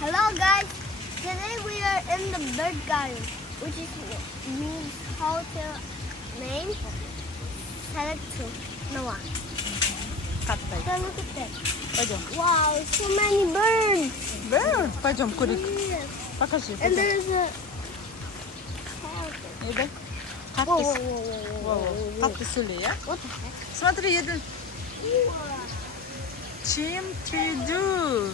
Hello guys, today we are in the bird garden, which means how to name select to Noah. Каттай. So look at that. Пойдем. Wow, so many birds. Да? Пойдем, Курик. Yes. Покажи. And Пойдем. there's a Еда. whoa, Кактус. whoa, whoa, whoa, whoa, whoa, whoa. Кактус я? What the heck? Смотри, еда. Wow. Чим триду.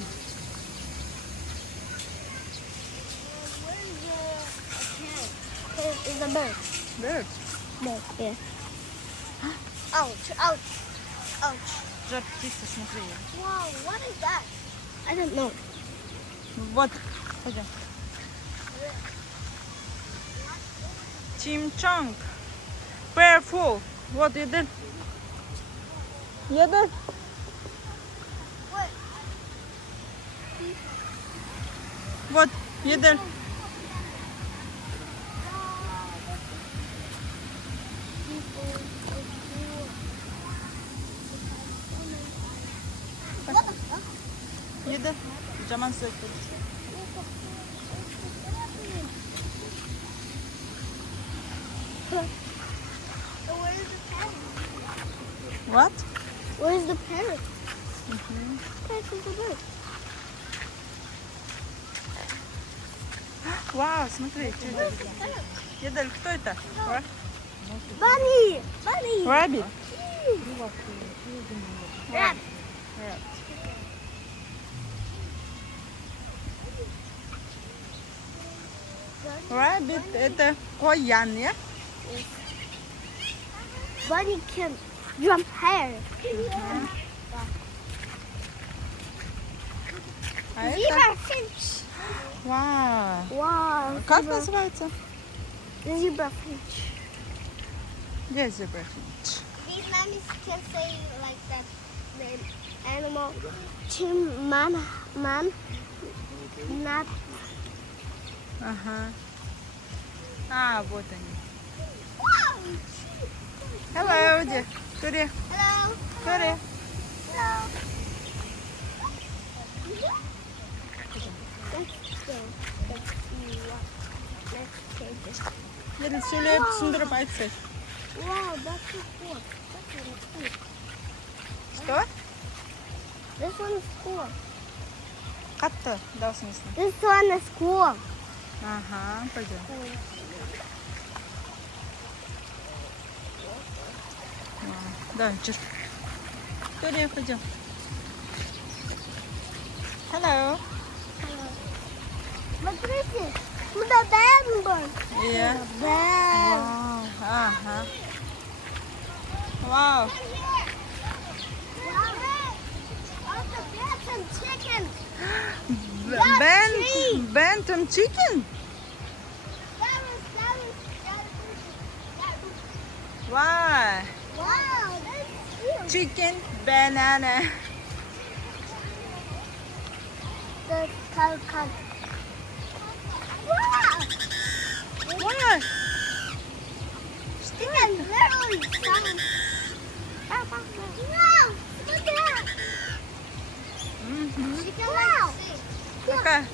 Where's the bird? Bird. Bird, yeah. Ouch, ouch, ouch. Жар птица, смотри. Wow, what is that? I don't know. Вот. Пойдем. Чимчонг. Перфул. Вот, еда. Еда. What? Вот, еда. What the fuck? Еда. Жаман сөз. Where is the parrot? What? Where is the parrot? Parrot is the bird. Вау, смотри. Where's the parrot? Еда, кто это? Bunny! Bunny! Rabbit. Rat. Rabbit это коян, не? Bunny can jump higher. А это? Zebra finch. Вау. Wow. Как называется? Zebra finch. Где zebra finch? Vietnamese can say like that name animal. Chim man not Ага. А, вот они. wow. Hello, где? Кури. Hello. Кури. Hello. Let's go. Let's see what next page. Еле сөйлеп түсіндіріп айтсай. Wow, that's so cool. That's really cool. Что? This one is cool. Қатты дауысың естің. This one is cool. Ага, пойдем. Да, жүр. Кури, пойдем. Hello. Смотрите, туда бэмбер. Yeah. Бэм. Вау. Ага. Вау. Bantam chicken? Wow. Wow, that's cute. Chicken, banana. The cow. Wow! Wow. It can literally sound. Wow! Look at that! Мгм. She can like sing.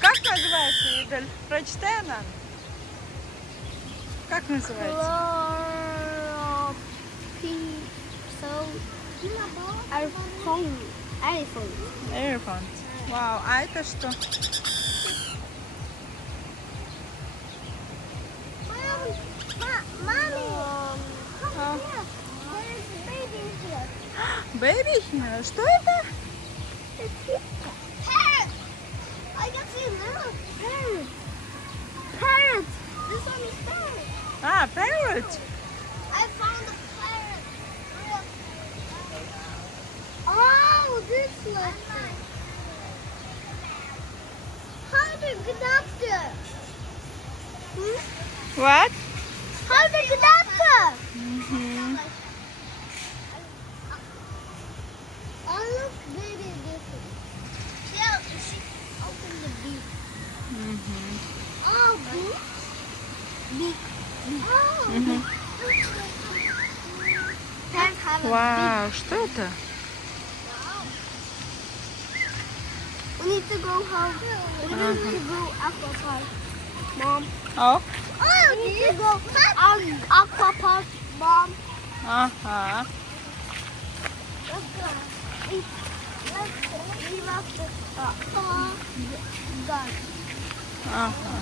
Как называется, Идель? Прочитай нам. Как называется? iPhone. Elephant. Вау, а это что? Mommy, А, there's a baby here. Baby? Что это? Parrot! I can see little parrot. Parrot! This one is parrot. А, parrot. I found a parrot. Oh, this one. How did it get up there? What? How did it get up there? Мгм. Oh, look, baby, different. Yeah, she opened the beak. Мгм. Oh, beak? Beak. Oh. Мгм. Parrots have a Вау, что это? beak. need to go home. We need to go aqua park, Mom. Oh. We need to go aqua park, Mom. Ага. Let's go. Let's leave after gun. Ага.